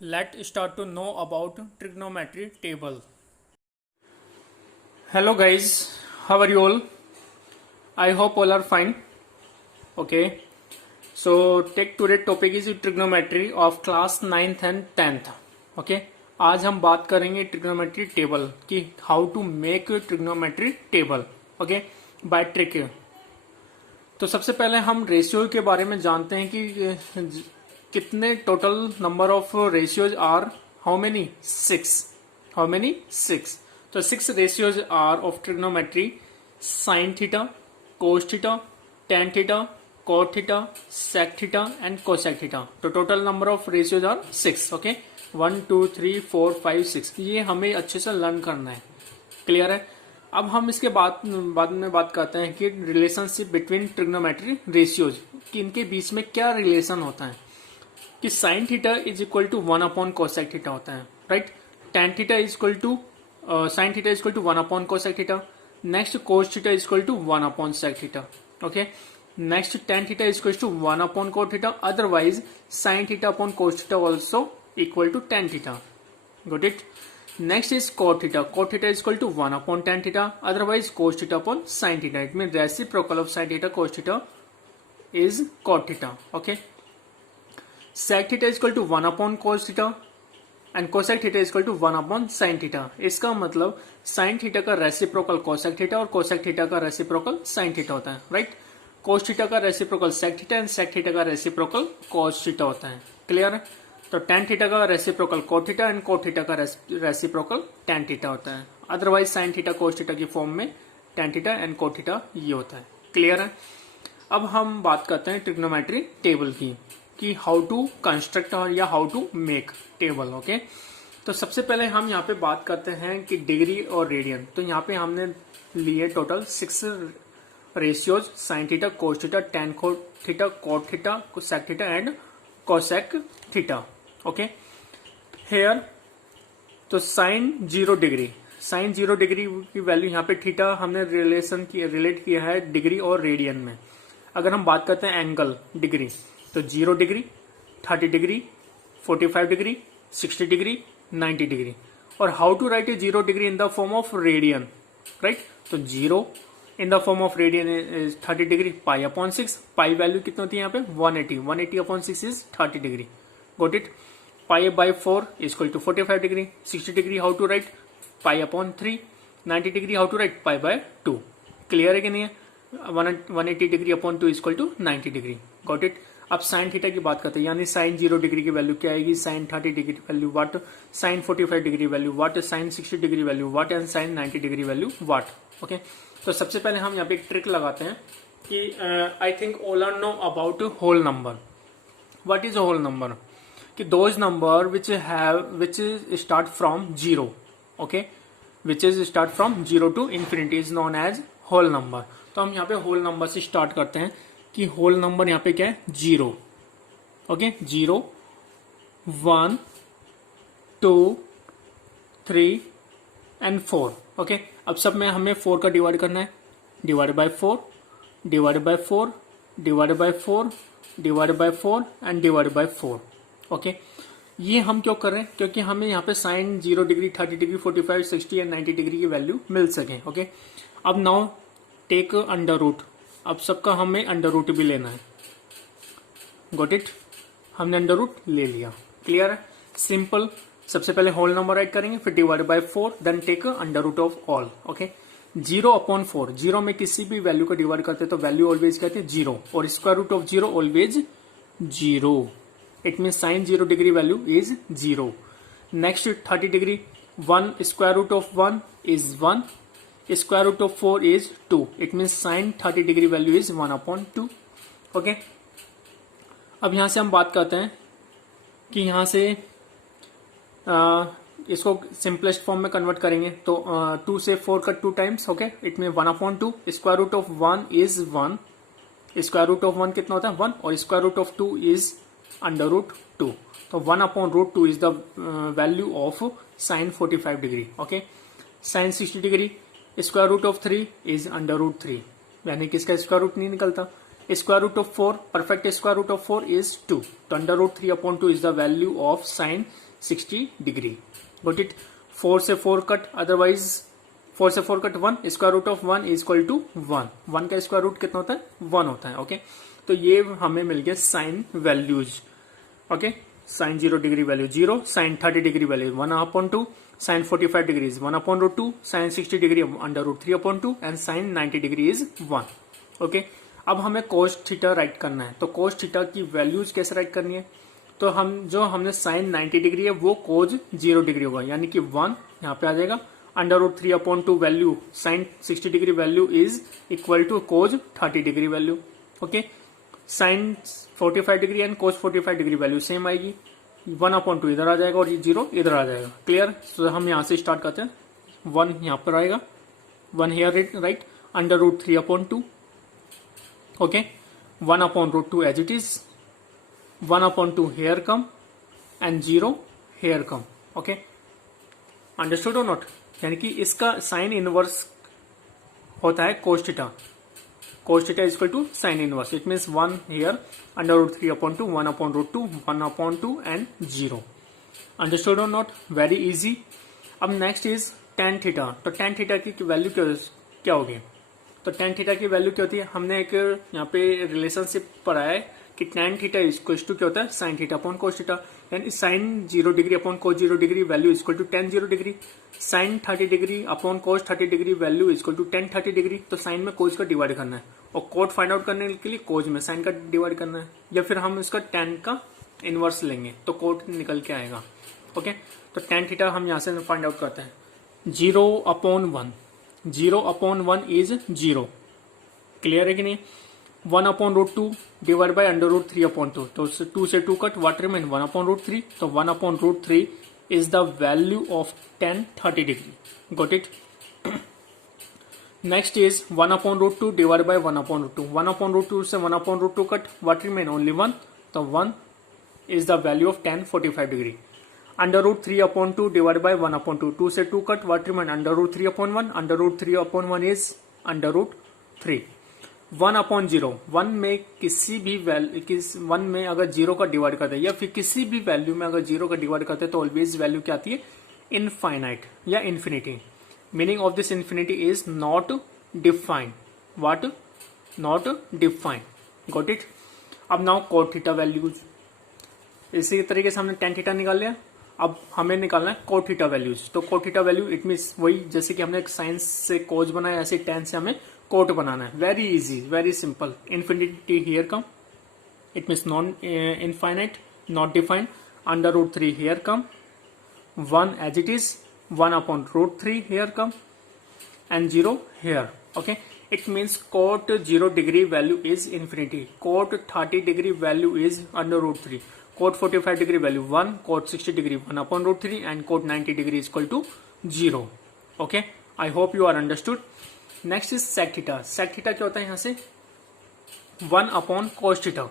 Let's start to know about trigonometry table. Hello guys, how are you all? I hope all are fine. Okay, so take today topic is trigonometry of class 9th and 10th. Okay, आज हम बात करेंगे trigonometry table कि how to make trigonometry table. Okay, by trick. तो सबसे पहले हम ratio के बारे में जानते हैं कि कितने total number of ratios are. How many? 6. How many? 6. तो 6 ratios are of trigonometry: sine theta, cos theta, tan theta, cot theta, sec theta and cosec theta. तो total number of ratios are 6. Okay, 1 2 3 4 5 6. ये हमें अच्छे से learn करना है. Clear है? अब हम इसके बाद में बात करते हैं कि रिलेशनशिप बिटवीन ट्रिग्नोमेट्री रेशियोज, कि इनके बीच में क्या रिलेशन होता है. कि sine theta is equal to 1 upon cosec theta होता है, right. Tan theta is equal to sine theta is equal to 1 upon cosec theta. Next cos theta is equal to 1 upon sec theta. Okay, next tan theta is equal to 1 upon cot theta. Otherwise sine theta upon cos theta also equal to tan theta. Got it? Next is cot theta. Cot theta is equal to 1 upon tan theta. Otherwise cos theta upon sin theta. It means reciprocal of sin theta cos theta is cot theta. Okay. Sec theta is equal to 1 upon cos theta and cosec theta is equal to 1 upon sin theta. इसका मतलब sin theta का reciprocal cosec theta और cosec theta का reciprocal sin theta होता है, right? cos theta का reciprocal sec theta and sec theta का reciprocal cos theta होता है. क्लियर है? तो टेन थीटा का reciprocal cot theta and cot theta का रेसिप्रोकल टेन थीटा होता है. Otherwise sine theta cos theta की फॉर्म में tan theta and cot theta ये होता है. क्लियर है? अब हम बात करते हैं ट्रिग्नोमेट्री टेबल की, कि हाउ टू कंस्ट्रक्ट या how to make table. Okay, तो सबसे पहले हम यहाँ पे बात करते हैं कि डिग्री और रेडियन. तो यहाँ पे हमने लिए total 6 ratios: sine theta, cos theta, tan theta, cot theta, sec theta and cosec theta. Okay, here तो साइन 0 डिग्री, साइन 0 डिग्री की वैल्यू यहाँ पे थीटा हमने रिलेट किया है डिग्री और रेडियन में. अगर हम बात करते हैं एंगल डिग्री, तो 0 degree, 30 degree, 45 degree, 60 degree, 90 degree. और how to write a 0 degree in the form of radian, right. तो 0 in the form of radian is 30 degree, pi upon 6. Pi value कितनी होती है यहाँ पे? 180. 180 upon 6 is 30 degree. Got it? Pi by 4 is equal to 45 degree. 60 degree how to write? Pi upon 3. 90 degree how to write? Pi by 2. Clear है कि नहीं है? 180 degree upon 2 is equal to 90 degree. Got it? अब sine theta की बात करते हैं, यानी साइन 0 डिग्री की वैल्यू क्या आएगी? Sine 30 degree value what, sine 45 degree value what, sine 60 degree value what and sine 90 degree value what. Okay, तो सबसे पहले हम यहाँ पे एक ट्रिक लगाते हैं कि I think all are know about whole number. What is a whole number? कि those number which start from 0, okay, which is start from 0 to infinity is known as whole number. तो हम यहाँ पे whole number से start करते हैं कि whole number यहाँ पे क्या है? 0. Okay, 0 1 2 3 and 4. ओके, अब सब में हमें 4 का डिवाइड करना है. Divide by 4, divide by 4, divide by 4, divide by 4 and divide by 4. Okay, ये हम क्यों कर रहे हैं? क्योंकि हमें यहाँ पे sine 0 degree, 30 degree, 45, 60 and 90 degree की वैल्यू मिल सके. ओके, अब नाउ टेक अंडर रूट. अब सबका हमें अंडर रूट भी लेना है. Got it? हमने अंडर रूट ले लिया. क्लियर है? सिंपल. सबसे पहले होल नंबर राइट करेंगे, फिर divide by 4, then take under root of all. Okay, 0 upon 4. 0 में किसी भी वैल्यू को डिवाइड करते हैं तो वैल्यू ऑलवेज कहते हैं 0, और square root of 0 always 0. It mean sine 0 degree value is 0. Next 30 degree, 1 square root of 1 is 1, square root of 4 is 2. It mean sine 30 degree value is 1 upon 2. Okay, अब यहां से हम बात करते हैं कि यहां से इसको सिंपलेस्ट फॉर्म में कन्वर्ट करेंगे. तो 2 से 4 का 2 times. Okay, it mean 1 upon 2. Square root of 1 is 1, square root of 1 कितना होता है? 1, और square root of 2 is under root 2. तो 1 upon root 2 is the value of sine 45 degree. Okay, sine 60 degree, square root of 3 is under root 3, यानी कि इसका square root नहीं निकलता. Square root of 4, perfect square root of 4 is 2. तो under root 3 upon 2 is the value of sine 60 degree. Got it? 4 से 4 cut, otherwise 4 से 4 cut 1, square root of 1 is equal to 1. 1 का square root कितना होता है? 1 होता है. ओके, तो ये हमें मिल गया sine values. Okay, sine 0 degree value 0, sine 30 degree value 1/2, sine 45 degree is 1/√2, sine 60 degree √3/2 and sine 90 degree is 1. Okay, अब हमें कोस थीटा राइट करना है. तो कोस थीटा की वैल्यूज कैसे राइट करनी है? तो हमने साइन 90 डिग्री है वो कोज 0 डिग्री होगा, यानी कि 1 यहाँ पे आ जाएगा. √3/2 value sine 60 degree value is equal to cos 30 degree value. Okay, sine 45 degree and cos 45 degree value same आएगी. 1/2 इधर आ जाएगा और ये 0 इधर आ जाएगा. क्लियर? तो हम यहाँ से स्टार्ट करते हैं. 1 यहाँ पर आएगा, 1 here right, √3/2. Okay, 1/√2 as it is, 1/2 here come and 0 here come. Okay, understood और नॉट? यानी कि इसका साइन इनवर्स होता है cos theta. Cos theta is equal to sine inverse. It means 1 here, √3/2, 1/√2, 1/2 and 0. Understood और नॉट? Very easy. अब next is tan theta. तो tan theta की वैल्यू क्या होगी? तो टेन थीटा की वैल्यू क्या होती है? हमने एक यहाँ पे रिलेशनशिप पढ़ा है कि टेन थीटा इक्वल टू क्या होता है? Sine theta upon cos theta. यानी sine 0 degree upon cos 0 degree value equal to tan 0 degree. Sine 30 degree upon cos 30 degree value equal to tan 30 degree. तो साइन में cos का divide करना है और कोट फाइंड आउट करने के लिए कोस में साइन का डिवाइड करना है, या फिर हम इसका टेन का इनवर्स लेंगे तो कोट निकल के आएगा. ओके, तो टेन थीटा हम यहाँ से फाइंड आउट करते हैं. 0/1, 0/1 इज 0. क्लियर है कि नहीं? 1/√2 डिवाइड बाय √3/2. तो 2 से 2 कट, व्हाट रिमेन? 1/√3. तो 1/√3 is the value of tan 30 degree. Got it? Next is 1/√2 divide by 1/√2. 1/√2 से 1/√2 कट, व्हाट रिमेन? ओनली 1. तो 1 is the value of tan 45 degree. √3/2 divide by 1/2. 2 से 2 cut, what remain? √3/1. √3/1 is √3. 1/0. 1 में किसी भी value 1 में अगर 0 का डिवाइड करते हैं या फिर किसी भी वैल्यू में अगर 0 का डिवाइड करते हैं तो ऑलवेज वैल्यू क्या आती है? इनफाइनाइट या infinity. Meaning of this infinity is not defined. What? Not defined. Got it? अब नाउ कोट थीटा वैल्यूज. इसी तरीके से हमने टेन थीटा निकाल लिया. अब हमें निकालना है कोट थीटा वैल्यूज. तो cot theta value it means वही जैसे कि हमने साइंस से कोस बनाया, ऐसे टेन से हमें कोट बनाना है. Very easy, very simple. Infinity here come, it means non infinite, not defined. √3 here come, 1 as it is, 1/√3 here come and 0 here. Okay, it means cot 0 degree value is infinity. Cot 30 degree value is √3. Cot 45 degree value 1, cot 60 degree 1/√3 and cot 90 degree is equal to 0. Okay, I hope you are understood. Next is sec theta. Sec theta क्या होता है? यहाँ से 1/cos theta.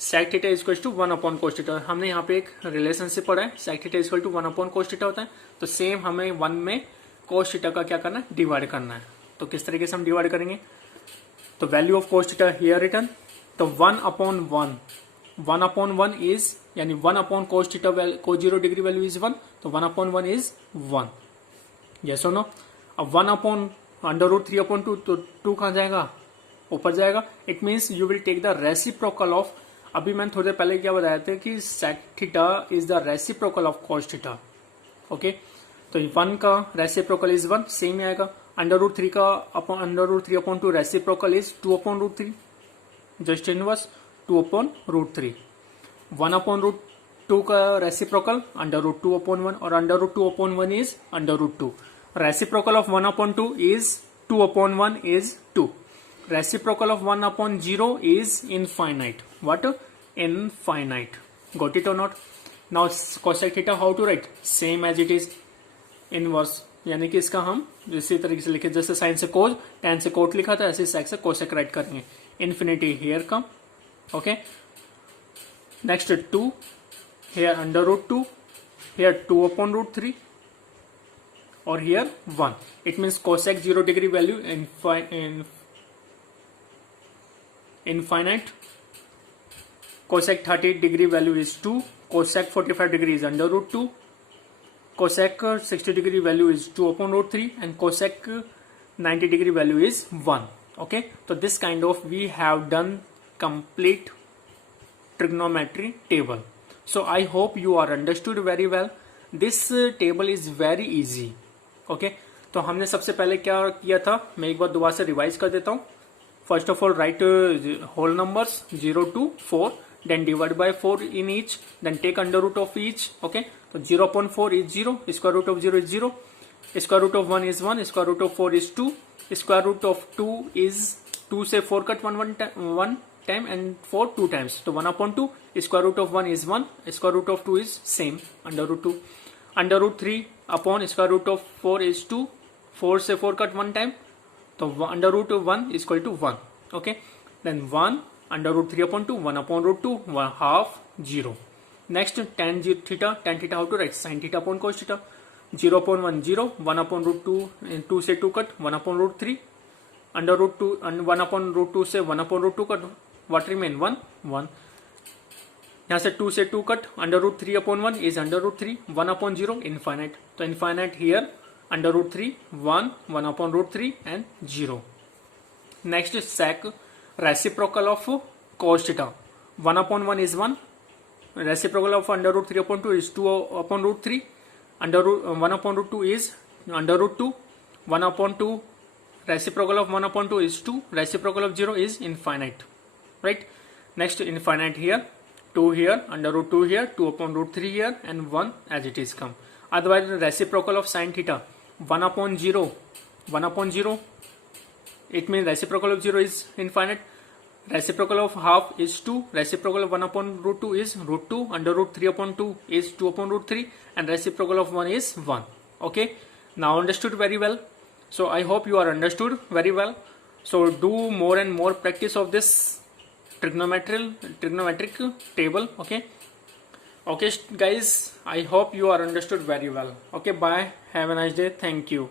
Sec theta is equal to 1/cos theta. हमने यहाँ पे एक relationship पढ़ा है. Sec theta is equal to 1/cos theta होता है. तो सेम हमें 1 में cos थीटा का क्या करना है? डिवाइड करना है. तो किस तरीके से हम डिवाइड करेंगे? तो value of cos theta here return. तो 1/1, 1/1 इज, यानी 1/cos theta cos 0 degree value is 1. तो 1/1 इज 1. यस और नो? अब 1/√3/2, तो 2 कहां जाएगा? ऊपर जाएगा. It means you will take the reciprocal of, अभी मैंने थोड़ी देर पहले क्या बताया था कि sec theta is the reciprocal of cos theta. Okay, तो 1 का रेसिप्रोकल इज 1, सेम ही आएगा. √3 का √3/2 रेसिप्रोकल इज 2/√3. Just inverse 2/√3. 1/√2 का रेसिप्रोकल √2/1 और √2/1 is √2. Reciprocal of 1/2 is 2/1 is 2. Reciprocal of 1/0 is infinite. What? Infinite. Got it or not? Now cosec theta how to write? Same as it is. Inverse. यानी कि इसका हम इसी तरीके से लिखे, जैसे साइन से कोस, टेन से कोट लिखा था, ऐसे सेक से कोसेक राइट करेंगे. Infinity here come. Okay, next 2 here √2, here 2/√3 और here 1. It means cosec 0 degree value infinite. Cosec 30 degree value is 2. cosec 45 degree is under root 2, cosec 60 degree value is 2 upon root 3, and cosec 90 degree value is 1. Okay, so this kind of we have done complete trigonometry table. So I hope you are understood very well. This table is very easy. Okay, तो हमने सबसे पहले क्या किया था, मैं एक बार दोबारा से रिवाइज कर देता हूँ. First of all, write whole numbers 0 to 4, then divide by 4 in each, then take under root of each. Okay, so 0 upon 4 is 0, square root of 0 is 0, square root of 1 is 1, square root of 4 is 2, square root of 2 is 2 से 4 cut 1 time and 4 2 times. So 1 upon 2, square root of 1 is 1, square root of 2 is same, under root 2. Under root 3 upon square root of 4 is 2, 4 से 4 cut 1 time. So under root 1 is equal to 1. Okay, then 1 under root 3 upon 2, 1 upon root 2, 1 half 0. Next tan theta how to write, sin theta upon cos theta, 0 upon 1 0, 1 upon root 2, 2 से 2 cut, 1 upon root 3, under root 2 and 1 upon root 2 से 1 upon root 2 cut, what remain 1 1. यहाँ से 2 से 2 cut, under root 3 upon 1 is under root 3, 1 upon 0 infinite. So infinite here, under root 3 1, 1 upon root 3 and 0. Next is sec reciprocal of cos theta. 1 upon 1 is 1, reciprocal of under root 3 upon 2 is 2 upon root 3, under root 1 upon root 2 is under root 2, 1 upon 2, reciprocal of 1 upon 2 is 2, reciprocal of 0 is infinite, right? Next infinite here, 2 here, under root 2 here, 2 upon root 3 here, and 1 as it is come. Otherwise reciprocal of sin theta, 1 upon 0, 1 upon 0, it means reciprocal of 0 is infinite, reciprocal of half is 2, reciprocal of 1 upon root 2 is root 2, under root 3 upon 2 is 2 upon root 3, and reciprocal of 1 is 1. Okay, now understood very well. So I hope you are understood very well. So do more and more practice of this trigonometric table. Okay, guys, I hope you are understood very well. Okay, bye, have a nice day, thank you.